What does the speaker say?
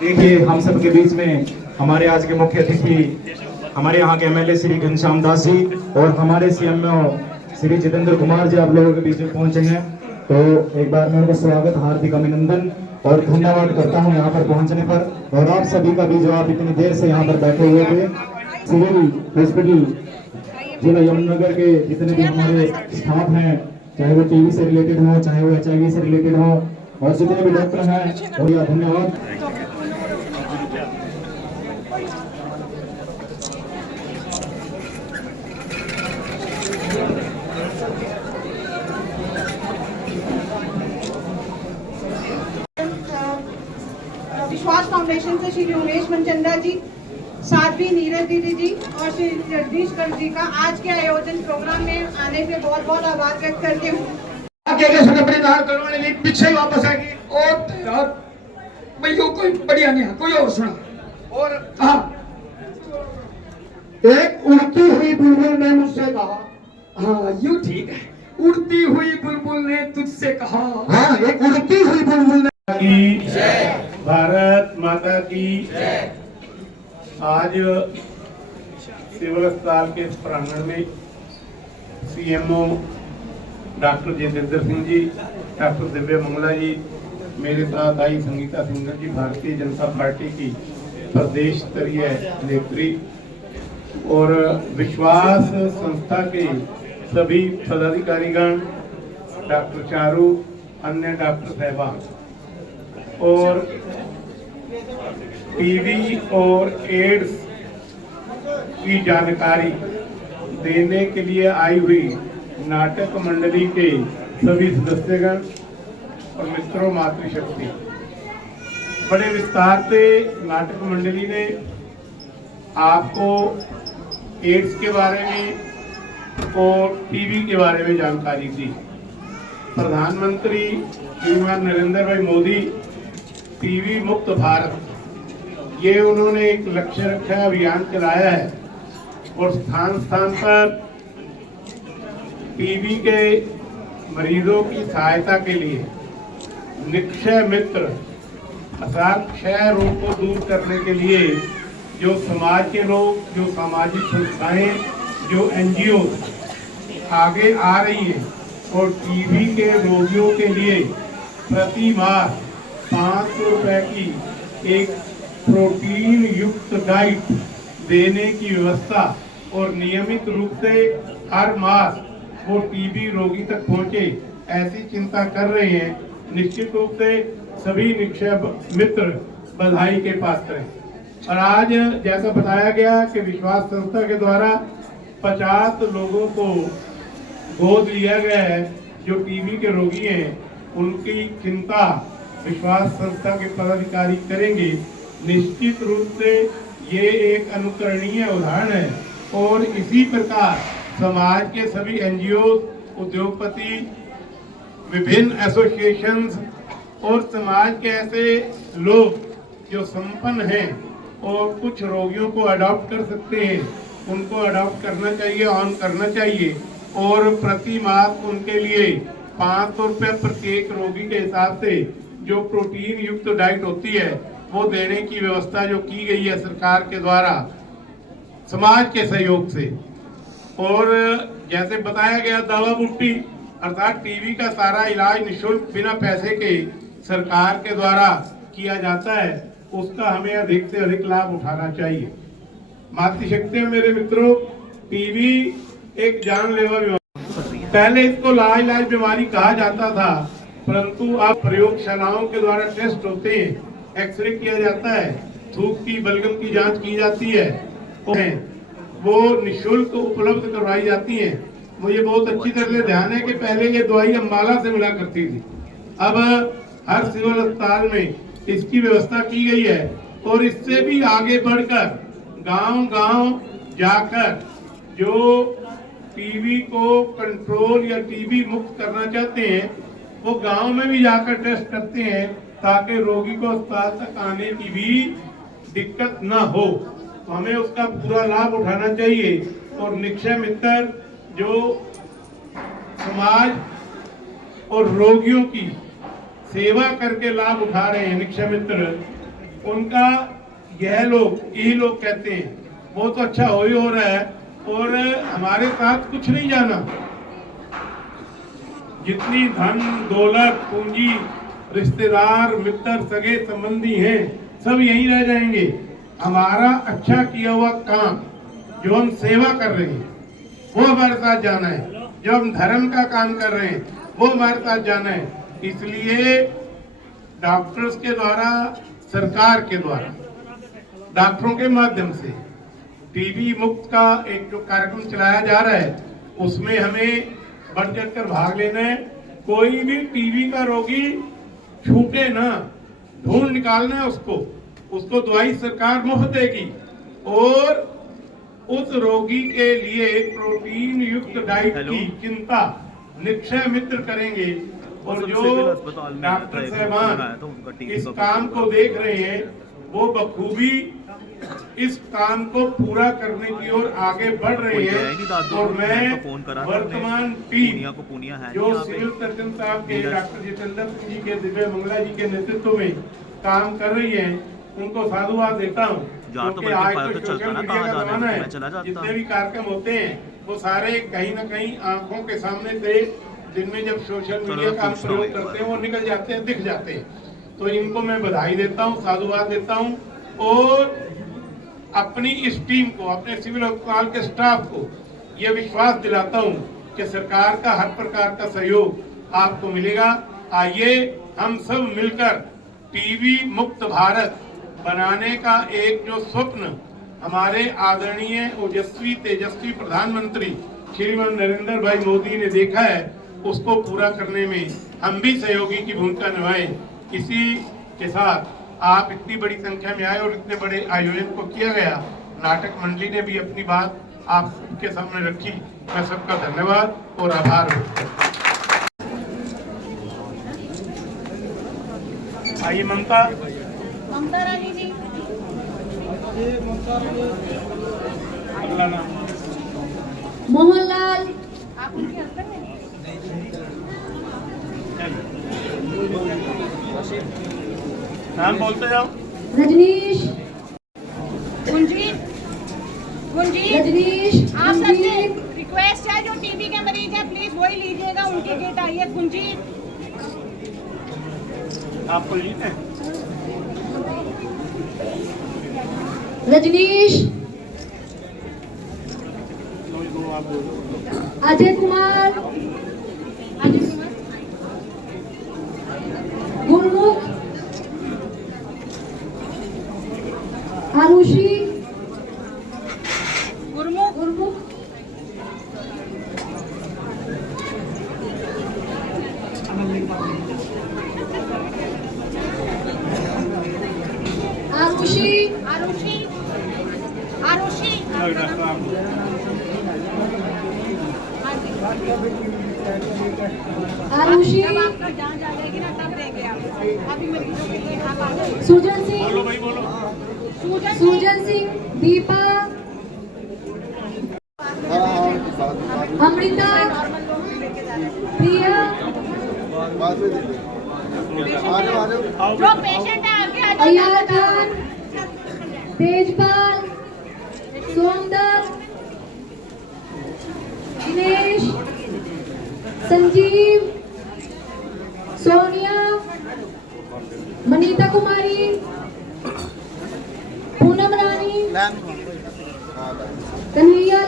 देखिए हम सब के बीच में हमारे आज के मुख्य अतिथि हमारे यहाँ के एमएलए श्री घनश्याम दास जी और हमारे सीएमओ श्री जितेंद्र कुमार जी आप लोगों के बीच में पहुंचे हैं। तो एक बार मैं उनका स्वागत हार्दिक अभिनंदन और धन्यवाद करता हूं यहाँ पर पहुंचने पर। और आप सभी का भी जो आप इतनी देर से यहाँ पर बैठे हुए थे। सिविल हॉस्पिटल जिला यमुनानगर के जितने भी हमारे स्टाफ हैं, चाहे वो टीबी से रिलेटेड हो, चाहे वो HIV से रिलेटेड हो, और जितने भी डॉक्टर हैं, और यह धन्यवाद। विश्वास फाउंडेशन से श्री उमेश मनचंदा जी, साध्वी नीरज दीदी जी और श्री जगदीश कर जी का आज के आयोजन प्रोग्राम में आने पे बहुत बहुत आभार व्यक्त करती हूँ। पीछे वापस आएगी और भैया कोई बढ़िया नहीं है, कोई और सुना। और हाँ, एक उड़ती हुई बुलबुल ने मुझसे कहा, हाँ यूं ठीक है, उड़ती हुई बुलबुल ने तुझसे कहा, हाँ एक उड़ती हुई बुलबुल ने की भारत माता की। आज सिविल अस्पताल के इस प्रांगण में CMO doctor Jitendra Singh ji, doctor Divya Mangla जी, मेरे साथ आई संगीता सिंह जी, भारतीय जनता पार्टी की प्रदेश स्तरीय नेत्री और विश्वास संस्था के सभी पदाधिकारीगण, डॉक्टर चारू, अन्य डॉक्टर साहबान और टीबी और एड्स की जानकारी देने के लिए आई हुई नाटक मंडली के सभी सदस्यगण और मित्रों, मातृशक्ति। बड़े विस्तार से नाटक मंडली ने आपको एड्स के बारे में और टीबी के बारे में जानकारी दी। प्रधानमंत्री श्रीमान नरेंद्र भाई मोदी टीबी मुक्त भारत, ये उन्होंने एक लक्ष्य रखा है, अभियान चलाया है और स्थान स्थान पर टीबी के मरीजों की सहायता के लिए निक्षय मित्र अर्थात क्षय रोग को दूर करने के लिए जो समाज के लोग, जो सामाजिक संस्थाएं, जो NGO आगे आ रही है और टीबी के रोगियों के लिए प्रति माह 500 रुपए की एक प्रोटीन युक्त डाइट देने की व्यवस्था और नियमित रूप से हर मास वो टीबी रोगी तक पहुंचे, ऐसी चिंता कर रहे हैं। निश्चित रूप से सभी निक्षय मित्र बधाई के पात्र हैं। और आज जैसा बताया गया कि विश्वास संस्था के द्वारा 50 लोगों को गोद लिया गया है जो टीबी के रोगी हैं, उनकी चिंता विश्वास संस्था के पदाधिकारी करेंगे। निश्चित रूप से ये एक अनुकरणीय उदाहरण है और इसी प्रकार समाज के सभी NGO, उद्योगपति, विभिन्न एसोसिएशंस और समाज के ऐसे लोग जो संपन्न हैं और कुछ रोगियों को अडॉप्ट कर सकते हैं, उनको अडॉप्ट करना चाहिए, ऑन करना चाहिए और प्रति माह उनके लिए 500 रुपये प्रत्येक रोगी के हिसाब से जो प्रोटीन युक्त डाइट होती है वो देने की व्यवस्था जो की गई है सरकार के द्वारा समाज के सहयोग से। और जैसे बताया गया, दवा बुट्टी अर्थात टीबी का सारा इलाज निःशुल्क बिना पैसे के सरकार के द्वारा किया जाता है, उसका हमें अधिक से अधिक लाभ उठाना चाहिए। मातृशक्ति मेरे मित्रों, टीबी एक जानलेवा बीमारी, पहले इसको लाइलाज बीमारी कहा जाता था, परंतु अब प्रयोगशालाओं के द्वारा टेस्ट होते हैं, एक्सरे किया जाता है, थूक की, बलगम की जांच की जाती है, वो निःशुल्क उपलब्ध करवाई जाती है। मुझे बहुत अच्छी तरह से ध्यान है कि पहले ये दवाई अम्बाला से मिला करती थी, अब हर सिविल अस्पताल में इसकी व्यवस्था की गई है। और इससे भी आगे बढ़कर गांव-गांव जाकर जो टीबी को कंट्रोल या टीबी मुक्त करना चाहते हैं, वो गांव में भी जाकर टेस्ट करते हैं ताकि रोगी को अस्पताल तक आने की भी दिक्कत न हो। तो हमें उसका पूरा लाभ उठाना चाहिए। और निक्षय मित्र जो समाज और रोगियों की सेवा करके लाभ उठा रहे हैं, निक्षय मित्र, उनका यह लोग यही लोग कहते हैं वो तो अच्छा हो ही हो रहा है और हमारे साथ कुछ नहीं जाना। जितनी धन दौलत पूंजी रिश्तेदार मित्र सगे संबंधी हैं सब यहीं रह जाएंगे। हमारा अच्छा किया हुआ काम जो हम सेवा कर रहे हैं वो हमारे साथ जाना है। जो हम धर्म का काम कर रहे हैं वो हमारे साथ जाना है। इसलिए डॉक्टर्स के द्वारा सरकार के द्वारा डॉक्टरों के माध्यम से टीबी मुक्त का एक जो कार्यक्रम चलाया जा रहा है उसमें हमें बढ़ चढ़कर भाग लेना है। कोई भी टीबी का रोगी छूटे ना, ढूंढ निकालना है उसको दवाई सरकार मुफ्त देगी और उस रोगी के लिए प्रोटीन युक्त डाइट की चिंता निक्षय मित्र करेंगे। और जो डॉक्टर साहबान इस काम को देख रहे हैं वो बखूबी इस काम को पूरा करने की ओर आगे बढ़ रहे हैं। और मैं वर्तमान टीम जो सिविल सर्जन साहब के डॉक्टर जितेंद्र सिंह जी के दिव्य मंगला जी के नेतृत्व में काम कर रही है उनको साधुवाद देता हूँ। क्योंकि आज तो सोशल मीडिया का जमाना है, जितने भी कार्यक्रम होते हैं वो सारे कहीं ना कहीं आंखों के सामने से जिनमें जब सोशल मीडिया का हम प्रयोग करते हैं वो निकल जाते हैं, दिख जाते हैं। तो इनको मैं बधाई देता हूँ, साधुवाद देता हूँ और अपनी इस टीम को, अपने सिविल अस्पताल के स्टाफ को यह विश्वास दिलाता हूँ कि सरकार का हर प्रकार का सहयोग आपको मिलेगा। आइए हम सब मिलकर टीबी मुक्त भारत बनाने का एक जो स्वप्न हमारे आदरणीय ओजस्वी तेजस्वी प्रधानमंत्री श्रीमान नरेंद्र भाई मोदी ने देखा है उसको पूरा करने में हम भी सहयोगी की भूमिका निभाएं। इसी के साथ आप इतनी बड़ी संख्या में आए और इतने बड़े आयोजन को किया गया। नाटक मंडली ने भी अपनी बात आपके सामने रखी। मैं सबका धन्यवाद और आभार व्यक्त करता हूं। आइए ममता रानी जी। अगला नाम मोहनलाल। आप उनके हस्बैंड हैं? नाम बोलते जाओ। रजनीश। कुंजीत। रजनीश। आप सबसे रिक्वेस्ट है जो टीबी के मरीज है प्लीज वही लीजिएगा, उनकी किट आई है। कुंजीत। आपको लीजिए। रजनीश। अजय कुमार। गुरमुख। आरुषि। गुरमुख। आरुषि। जब आपका जांच आ जाएगी ना तब देंगे आप। अभी मरीजों के लिए आप आ जाइए। सुजन सिंह। बोलो भाई बोलो। सुजन सिंह। दीपा। अमृता। प्रिया। जो पेशेंट है आगे आ जाओ। अयाल खान। तेजपाल। सोमदर। दिनेश। संजीव। सोनिया। मनीता कुमारी। पूनम रानी। कन्हैया।